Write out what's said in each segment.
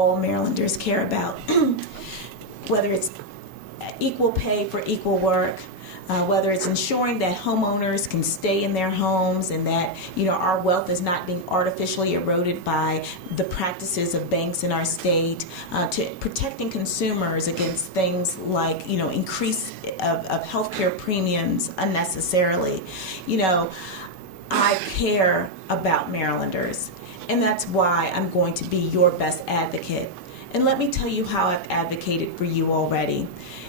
all Marylanders care about, whether it's equal pay for equal work, whether it's ensuring that homeowners can stay in their homes and that, our wealth is not being artificially eroded by the practices of banks in our state, to protecting consumers against things like, increase of healthcare premiums unnecessarily. I care about Marylanders, and that's why I'm going to be your best advocate. And let me tell you how I've advocated for you already.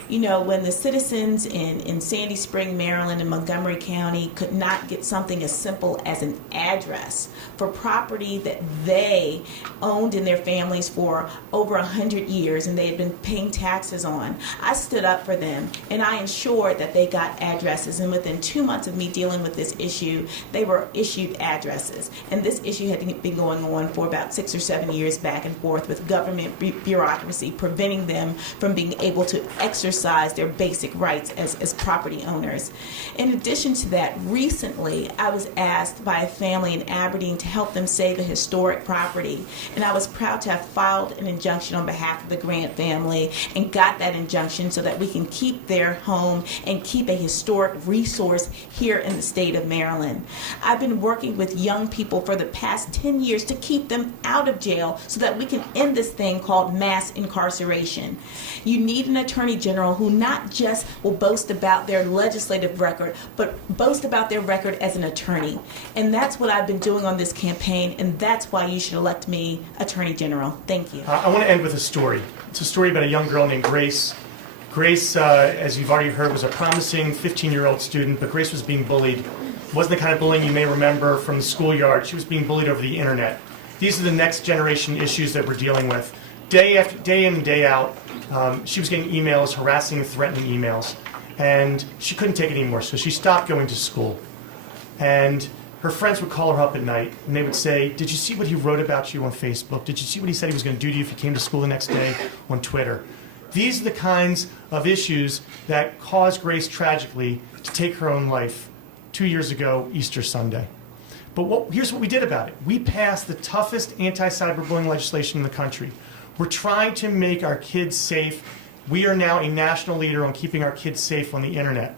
When the citizens in Sandy Spring, Maryland, and Montgomery County could not get something as simple as an address for property that they owned in their families for over 100 years and they had been paying taxes on, I stood up for them and I ensured that they got addresses. And within 2 months of me dealing with this issue, they were issued addresses. And this issue had been going on for about 6 or 7 years back and forth with government bureaucracy preventing them from being able to exercise their basic rights as property owners. In addition to that, recently I was asked by a family in Aberdeen to help them save a historic property, and I was proud to have filed an injunction on behalf of the Grant family and got that injunction so that we can keep their home and keep a historic resource here in the state of Maryland. I've been working with young people for the past 10 years to keep them out of jail so that we can end this thing called mass incarceration. You need an attorney general who not just will boast about their legislative record, but boast about their record as an attorney. And that's what I've been doing on this campaign, and that's why you should elect me Attorney General. Thank you. I want to end with a story. It's a story about a young girl named Grace. Grace, as you've already heard, was a promising 15-year-old student, but Grace was being bullied. It wasn't the kind of bullying you may remember from the schoolyard. She was being bullied over the internet. These are the next generation issues that we're dealing with. Day in and day out, she was getting emails, harassing and threatening emails, and she couldn't take it anymore, so she stopped going to school. And her friends would call her up at night, and they would say, "Did you see what he wrote about you on Facebook? Did you see what he said he was going to do to you if you came to school the next day on Twitter?" These are the kinds of issues that caused Grace tragically to take her own life 2 years ago, Easter Sunday. But here's what we did about it. We passed the toughest anti-cyberbullying legislation in the country. We're trying to make our kids safe. We are now a national leader on keeping our kids safe on the internet,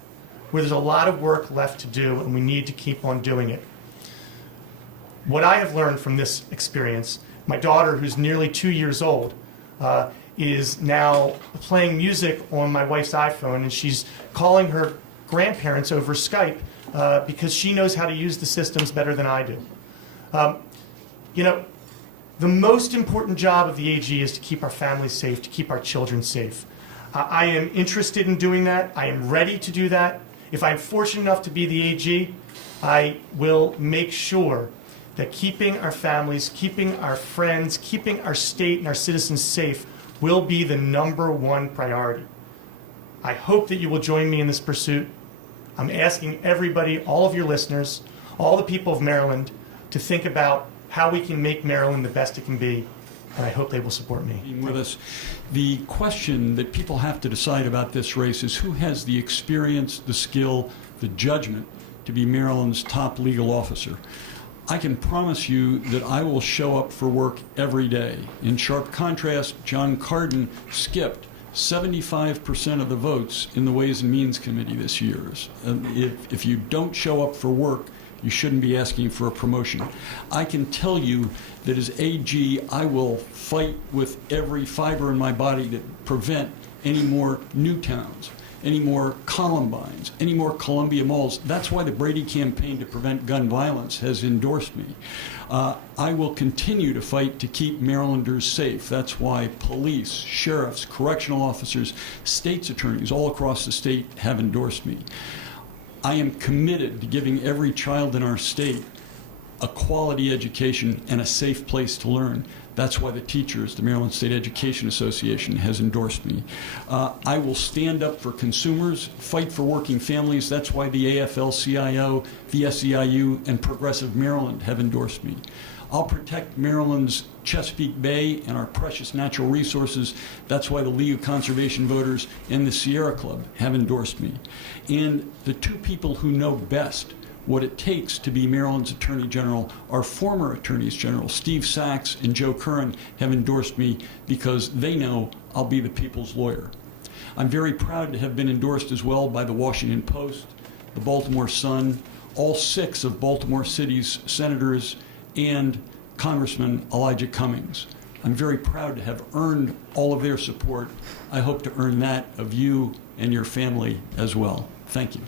where there's a lot of work left to do, and we need to keep on doing it. What I have learned from this experience, my daughter, who's nearly 2 years old, is now playing music on my wife's iPhone, and she's calling her grandparents over Skype because she knows how to use the systems better than I do. The most important job of the AG is to keep our families safe, to keep our children safe. I am interested in doing that. I am ready to do that. If I'm fortunate enough to be the AG, I will make sure that keeping our families, keeping our friends, keeping our state and our citizens safe will be the #1 priority. I hope that you will join me in this pursuit. I'm asking everybody, all of your listeners, all the people of Maryland, to think about how we can make Maryland the best it can be, and I hope they will support me. With us, the question that people have to decide about this race is who has the experience, the skill, the judgment to be Maryland's top legal officer. I can promise you that I will show up for work every day. In sharp contrast, John Cardin skipped 75% of the votes in the Ways and Means Committee this year. If you don't show up for work, you shouldn't be asking for a promotion. I can tell you that as AG, I will fight with every fiber in my body to prevent any more Newtowns, any more Columbines, any more Columbia Malls. That's why the Brady campaign to prevent gun violence has endorsed me. I will continue to fight to keep Marylanders safe. That's why police, sheriffs, correctional officers, state's attorneys all across the state have endorsed me. I am committed to giving every child in our state a quality education and a safe place to learn. That's why the teachers, the Maryland State Education Association, has endorsed me. I will stand up for consumers, fight for working families. That's why the AFL-CIO, the SEIU, and Progressive Maryland have endorsed me. I'll protect Maryland's Chesapeake Bay and our precious natural resources. That's why the League of Conservation Voters and the Sierra Club have endorsed me. And the two people who know best what it takes to be Maryland's Attorney General. Our former Attorneys General, Steve Sachs and Joe Curran, have endorsed me because they know I'll be the people's lawyer. I'm very proud to have been endorsed as well by the Washington Post, the Baltimore Sun, all 6 of Baltimore City's senators, and Congressman Elijah Cummings. I'm very proud to have earned all of their support. I hope to earn that of you and your family as well. Thank you.